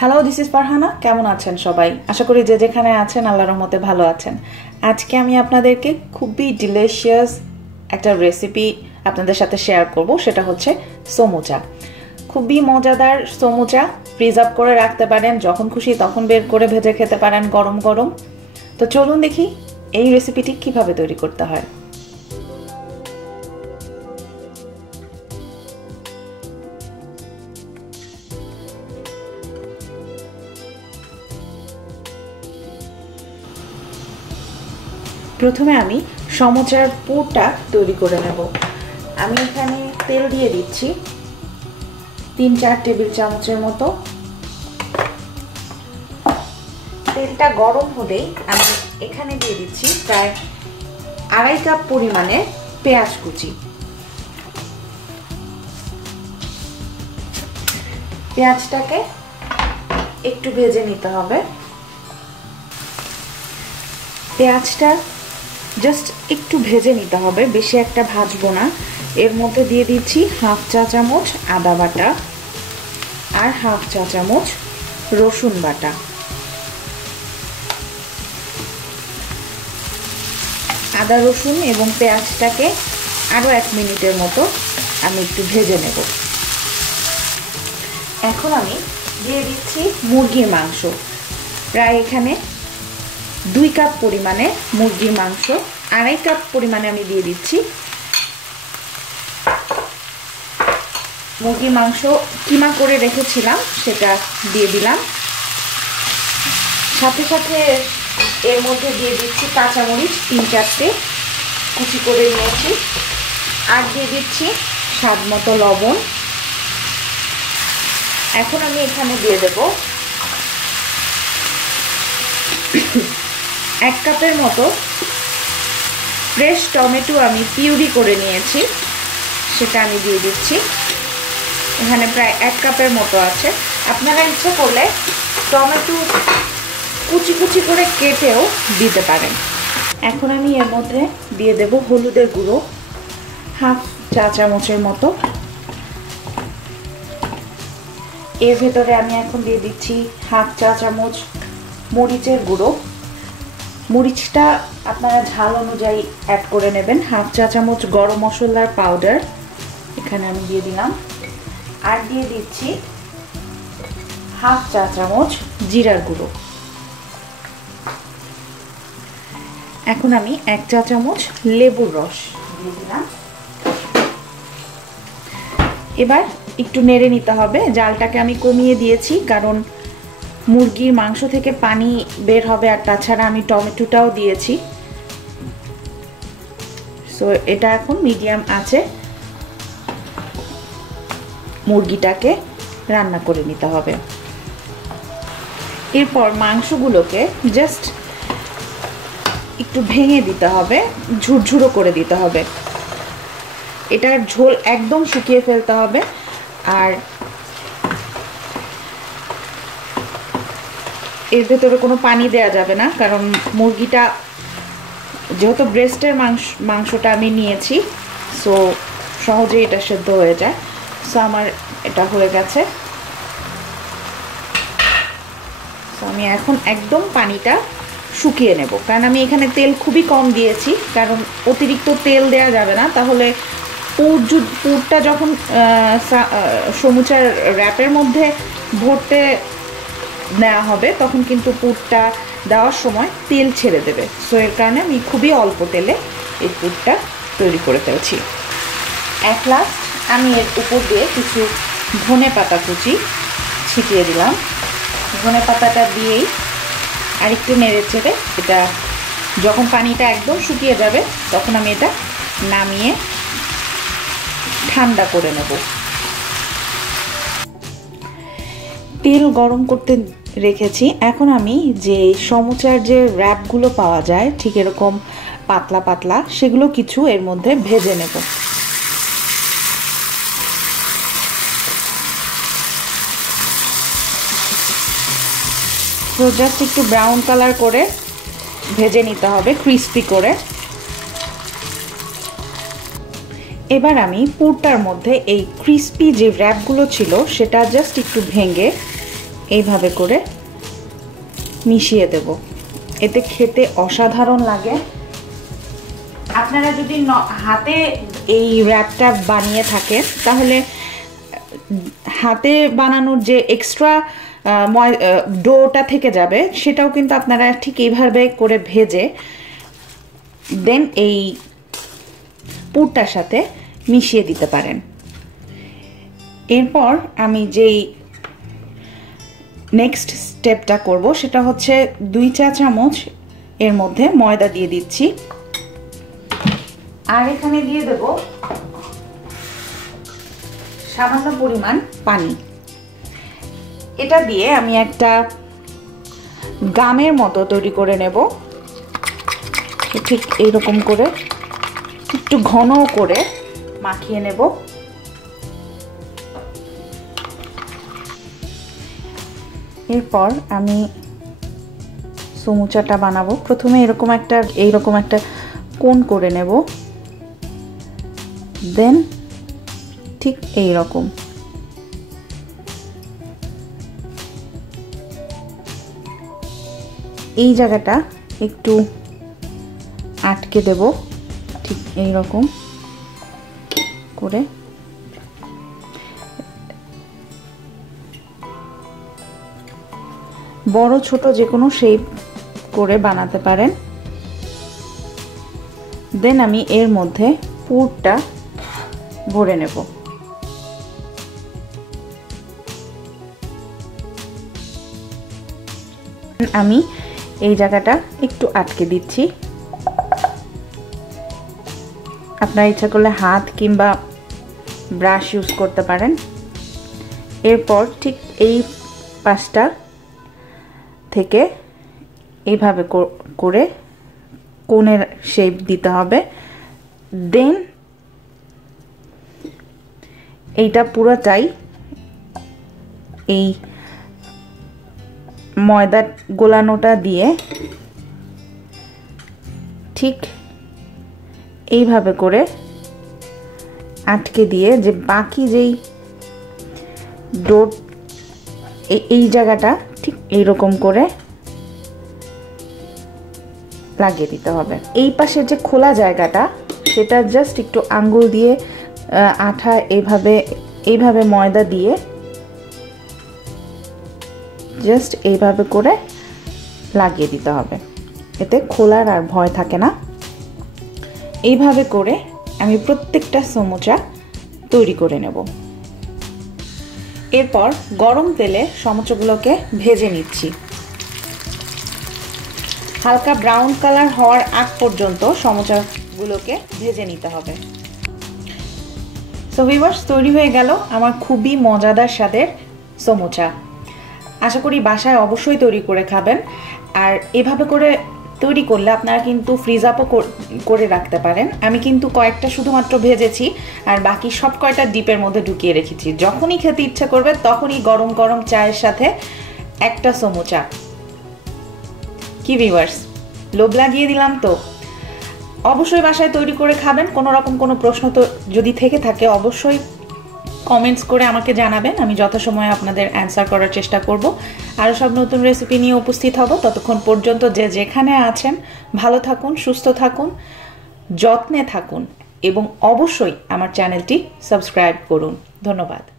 Hello this is Farhana কেমন আছেন সবাই? আশা করি যে যেখানে আছেন আল্লাহর রহমতে ভালো আছেন। আজকে আমি আপনাদেরকে খুবই ডিলিশিয়াস একটা রেসিপি আপনাদের সাথে শেয়ার করব, সেটা হচ্ছে সমুচা। খুবই মজাদার সমুচা। প্রিজার্ভ করে রাখতে পারেন, যখন খুশি তখন বের করে ভেজে খেতে পারেন গরম গরম। তো চলুন দেখি এই রেসিপিটি কীভাবে তৈরি করতে হয়। প্রথমে আমি সমচার পুরটা তৈরি করে নেব। আমি এখানে তেল দিয়ে দিচ্ছি তিন চার টেবিল চামচের মতো। তেলটা গরম হলেই আমি এখানে দিয়ে দিচ্ছি প্রায় আড়াই কাপ পরিমাণে পেঁয়াজ কুচি। পেঁয়াজটাকে একটু ভেজে নিতে হবে। পেঁয়াজটা জাস্ট একটু ভেজে নিতে হবে, বেশি একটা ভাজবো না। এর মধ্যে দিয়ে দিচ্ছি হাফ চা চামচ আদা বাটা আর হাফ চা চামচ রসুন বাটা। আদা, রসুন এবং পেঁয়াজটাকে আরও এক মিনিটের মতো আমি একটু ভেজে নেব। এখন আমি দিয়ে দিচ্ছি মুরগির মাংস। প্রায় এখানে দুই কাপ পরিমাণে মুরগির মাংস, আড়াই কাপ পরিমাণে আমি দিয়ে দিচ্ছি। মুরগির মাংস কিমা করে রেখেছিলাম, সেটা দিয়ে দিলাম। সাথে সাথে এর মধ্যে দিয়ে দিচ্ছি কাঁচামরিচ, তিন চারটে কুচি করে নিয়েছি। আর দিয়ে দিচ্ছি স্বাদ মতো লবণ। এখন আমি এখানে দিয়ে দেব। এক কাপের মতো ফ্রেশ টমেটো আমি পিউরি করে নিয়েছি। সেটা আমি দিয়ে দিচ্ছি। এখানে প্রায় এক কাপের মতো আছে। আপনারা ইচ্ছে করলে টমেটো কুচি কুচি করে কেটেও দিতে পারেন। এখন আমি এর মধ্যে দিয়ে দেব হলুদের গুঁড়ো। হাফ চা চামচের মতো। এর ভেতরে আমি এখন দিয়ে দিচ্ছি হাফ চা চামচ মরিচের গুঁড়ো। মরিচটা আপনারা ঝাল অনুযায়ী অ্যাড করে নেবেন। হাফ চা চামচ গরম মশলার পাউডার এখানে আমি দিয়ে দিলাম। আর দিয়ে দিচ্ছি হাফ চা চামচ জিরার গুঁড়ো। এখন আমি এক চা চামচ লেবুর রস দিয়ে দিলাম। এবার একটু নেড়ে নিতে হবে। জালটাকে আমি কমিয়ে দিয়েছি, কারণ মুরগির মাংস থেকে পানি বের হবে আর তাছাড়া আমি টমেটোটাও দিয়েছি। সো এটা এখন মিডিয়াম আছে। মুরগিটাকে রান্না করে নিতে হবে। এরপর মাংসগুলোকে জাস্ট একটু ভেঙে দিতে হবে, ঝুরঝুরো করে দিতে হবে। এটার ঝোল একদম শুকিয়ে ফেলতে হবে। আর এর ভেতরে কোনো পানি দেয়া যাবে না, কারণ মুরগিটা যেহেতু ব্রেস্টের মাংস, মাংসটা আমি নিয়েছি সো সহজেই এটা সেদ্ধ হয়ে যায়। সো আমার এটা হয়ে গেছে। সো আমি এখন একদম পানিটা শুকিয়ে নেব, কারণ আমি এখানে তেল খুবই কম দিয়েছি, কারণ অতিরিক্ত তেল দেয়া যাবে না। তাহলে পুর পুরটা যখন সমুচার র্যাপের মধ্যে ভরতে নেওয়া হবে, তখন কিন্তু পুরটা দেওয়ার সময় তেল ছেড়ে দেবে। সো এর কারণে আমি খুবই অল্প তেলে এই পুরটা তৈরি করে ফেলছি। এক লাস্ট আমি এর উপর দিয়ে কিছু ধনে পাতা কুচি ছিটিয়ে দিলাম। ধনে পাতাটা দিয়েই আরেকটু নেড়ে চেড়ে এটা যখন পানিটা একদম শুকিয়ে যাবে, তখন আমি এটা নামিয়ে ঠান্ডা করে নেব। তেল গরম করতে রেখেছি। এখন আমি যে সমুচার যে র্যাপগুলো পাওয়া যায়, ঠিক এরকম পাতলা পাতলা, সেগুলো কিছু এর মধ্যে ভেজে নেব। তো জাস্ট একটু ব্রাউন কালার করে ভেজে নিতে হবে ক্রিস্পি করে। এবার আমি পুরটার মধ্যে এই ক্রিস্পি যে র্যাপগুলো ছিল, সেটা জাস্ট একটু ভেঙে এইভাবে করে মিশিয়ে দেব। এতে খেতে অসাধারণ লাগে। আপনারা যদি হাতে এই র্যাপটা বানিয়ে থাকেন, তাহলে হাতে বানানোর যে এক্সট্রা ডোটা থেকে যাবে, সেটাও কিন্তু আপনারা ঠিক এইভাবে করে ভেজে দেন এই পুরটার সাথে মিশিয়ে দিতে পারেন। এরপর আমি যেই নেক্সট স্টেপটা করব, সেটা হচ্ছে দুই চা চামচ এর মধ্যে ময়দা দিয়ে দিচ্ছি। আর এখানে দিয়ে দেব সামান্য পরিমাণ পানি। এটা দিয়ে আমি একটা গামের মতো তৈরি করে নেব। ঠিক এইরকম করে, একটু ঘন করে মাখিয়ে নেব। এরপর আমি সমুচাটা বানাবো। প্রথমে এরকম একটা, এইরকম একটা কোন করে নেব। দেন ঠিক এই রকম এই জায়গাটা একটু আটকে দেব। ঠিক এই রকম করে। বড়, ছোট যে কোনো শেপ করে বানাতে পারেন। দেন আমি এর মধ্যে পুরটা ভরে নেব। আমি এই জায়গাটা একটু আটকে দিচ্ছি। আপনার ইচ্ছা করলে হাত কিংবা ব্রাশ ইউজ করতে পারেন। এরপর ঠিক এই পাশটা থেকে এইভাবে করে কোণের শেপ দিতে হবে। দেন এইটা পুরোটাই এই ময়দা গোলানোটা দিয়ে ঠিক এইভাবে করে আটকে দিয়ে যে বাকি যেই ডোট এই জায়গাটা ঠিক এইরকম করে লাগিয়ে দিতে হবে। এই পাশের যে খোলা জায়গাটা, সেটা জাস্ট একটু আঙ্গুল দিয়ে আঠা এইভাবে এইভাবে ময়দা দিয়ে জাস্ট এইভাবে করে লাগিয়ে দিতে হবে। এতে খোলার আর ভয় থাকে না। এইভাবে করে আমি প্রত্যেকটা সমুচা তৈরি করে নেব। এরপর গরম তেলে সমুচাগুলোকে ভেজে নিচ্ছি। হালকা ব্রাউন কালার হওয়ার আগ পর্যন্ত সমোচাগুলোকে ভেজে নিতে হবে। সো ভিভার্স তৈরি হয়ে গেল আমার খুবই মজাদার স্বাদের সমোচা। আশা করি বাসায় অবশ্যই তৈরি করে খাবেন। আর এভাবে করে তৈরি করলে আপনারা কিন্তু ফ্রিজ আপও করে রাখতে পারেন। আমি কিন্তু কয়েকটা শুধুমাত্র ভেজেছি আর বাকি সব কয়টা ডিপের মধ্যে ঢুকিয়ে রেখেছি। যখনই খেতে ইচ্ছা করবে তখনই গরম গরম চায়ের সাথে একটা সমুচা। কি ভিভার্স লোভ লাগিয়ে দিলাম তো। অবশ্যই বাসায় তৈরি করে খাবেন, কোনো রকম কোনো প্রশ্ন তো যদি থেকে থাকে অবশ্যই কমেন্টস করে আমাকে জানাবেন। আমি যথাসময়ে আপনাদের অ্যান্সার করার চেষ্টা করব। আরও সব নতুন রেসিপি নিয়ে উপস্থিত হব। ততক্ষণ পর্যন্ত যে যেখানে আছেন, ভালো থাকুন, সুস্থ থাকুন, যত্নে থাকুন এবং অবশ্যই আমার চ্যানেলটি সাবস্ক্রাইব করুন। ধন্যবাদ।